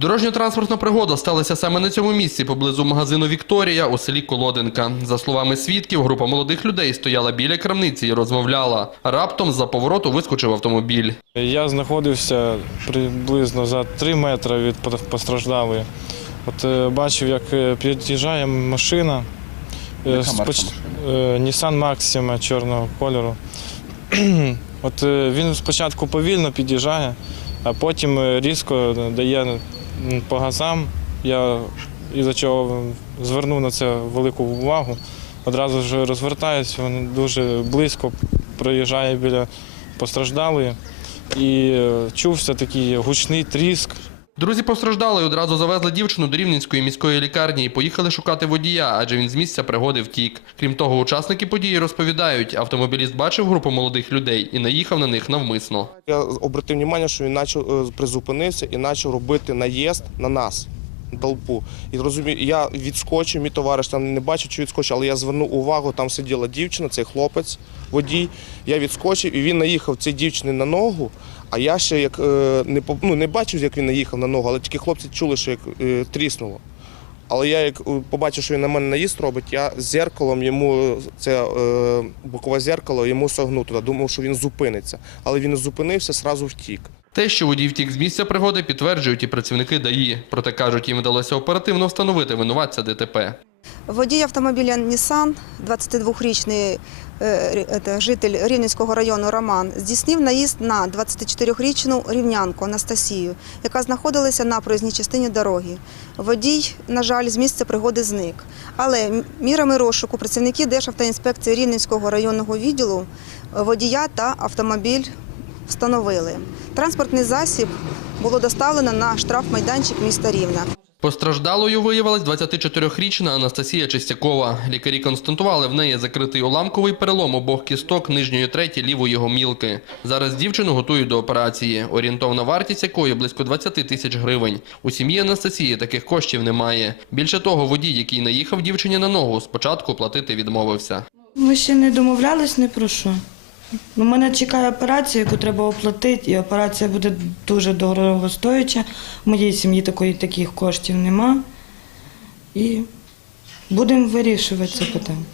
Дорожньо-транспортна пригода сталася саме на цьому місці поблизу магазину Вікторія у селі Колодинка. За словами свідків, група молодих людей стояла біля крамниці і розмовляла. Раптом з-за повороту вискочив автомобіль. Я знаходився приблизно за 3 метри від постраждалої. От е, бачив, як е, під'їжджає машина. споч- е, Nissan чорного кольору. От він спочатку повільно під'їжджає, а потім різко дає по газам. Я із-за чого звернув на це велику увагу. Одразу ж розвертаюся, він дуже близько проїжджає біля постраждалої. І е, чувся такий гучний тріск. Друзі постраждали і одразу завезли дівчину до Рівненської міської лікарні і поїхали шукати водія, адже він з місця пригоди втік. Крім того, учасники події розповідають, автомобіліст бачив групу молодих людей і наїхав на них навмисно. Я обратив увагу, що він почав е, призупинився і почав робити наїзд на нас. Толпу. І розумію, я відскочив, мій товариш там не бачив, чи відскочив, але я звернув увагу, там сиділа дівчина, цей хлопець, водій. Я відскочив і він наїхав цій дівчині на ногу. А я ще як е, не ну, не бачив, як він наїхав на ногу, але тільки хлопці чули, що як е, тріснуло. Але я як е, побачив, що він на мене наїзд робить, я зеркалом йому це бокове зеркало йому согнув туди. Думав, що він зупиниться. Але він зупинився, сразу втік. Те, що водій втік з місця пригоди, підтверджують і працівники ДАІ. Проте кажуть, їм вдалося оперативно встановити винуватця ДТП. Водій автомобіля Nissan, 22-річний е, е, житель Рівненського району Роман, здійснив наїзд на 24-річну рівнянку Анастасію, яка знаходилася на проїзній частині дороги. Водій, на жаль, з місця пригоди зник. Але мірами розшуку працівники Державтоінспекції Рівненського районного відділу водія та автомобіль встановили. Транспортний засіб було доставлено на штрафмайданчик міста Рівна. Постраждалою виявилась 24-річна Анастасія Чистякова. Лікарі констатували в неї закритий уламковий перелом обох кісток нижньої треті лівої гомілки. Зараз дівчину готують до операції, орієнтовна вартість якої близько 20 тисяч гривень. У сім'ї Анастасії таких коштів немає. Більше того, водій, який наїхав дівчині на ногу, спочатку платити відмовився. Ми ще не домовлялись ні про що. У мене чекає операція, яку треба оплатити, і операція буде дуже дорогостояча. В моїй сім'ї такої, таких коштів нема. І будемо вирішувати це питання.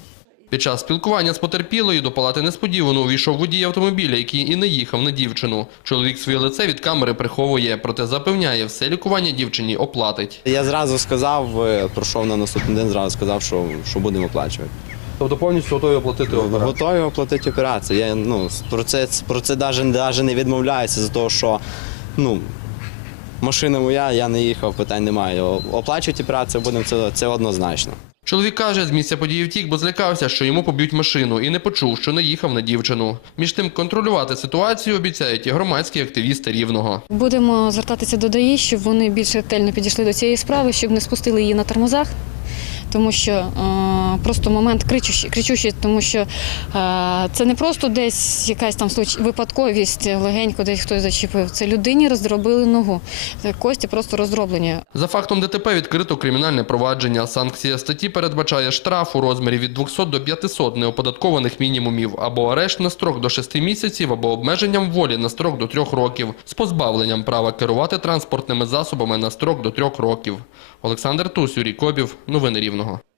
Під час спілкування з потерпілою до палати несподівано увійшов водій автомобіля, який і не їхав на дівчину. Чоловік своє лице від камери приховує, проте запевняє, все лікування дівчині оплатить. Я зразу сказав, е, пройшов на наступний день, зразу сказав, що, що будемо оплачувати. Тобто повністю готові оплатити Готові оплатити операцію. Я ну, про це, про це навіть, навіть не відмовляюся, за того, що ну, машина моя, я не їхав, питань немає. О- Оплачувати операцію будемо, це, це однозначно. Чоловік каже, з місця події втік, бо злякався, що йому поб'ють машину, і не почув, що не їхав на дівчину. Між тим, контролювати ситуацію обіцяють і громадські активісти Рівного. Будемо звертатися до ДАІ, щоб вони більш ретельно підійшли до цієї справи, щоб не спустили її на тормозах. Тому що е, просто момент кричущий, кричущий, тому що е, це не просто десь якась там випадковість, легенько десь хтось зачепив. Це людині роздробили ногу. Кості просто роздроблені. За фактом ДТП відкрито кримінальне провадження. Санкція статті передбачає штраф у розмірі від 200 до 500 неоподаткованих мінімумів або арешт на строк до 6 місяців, або обмеженням волі на строк до 3 років з позбавленням права керувати транспортними засобами на строк до 3 років. Олександр Тус, Юрій Кобів. Новини Рівного. Ага.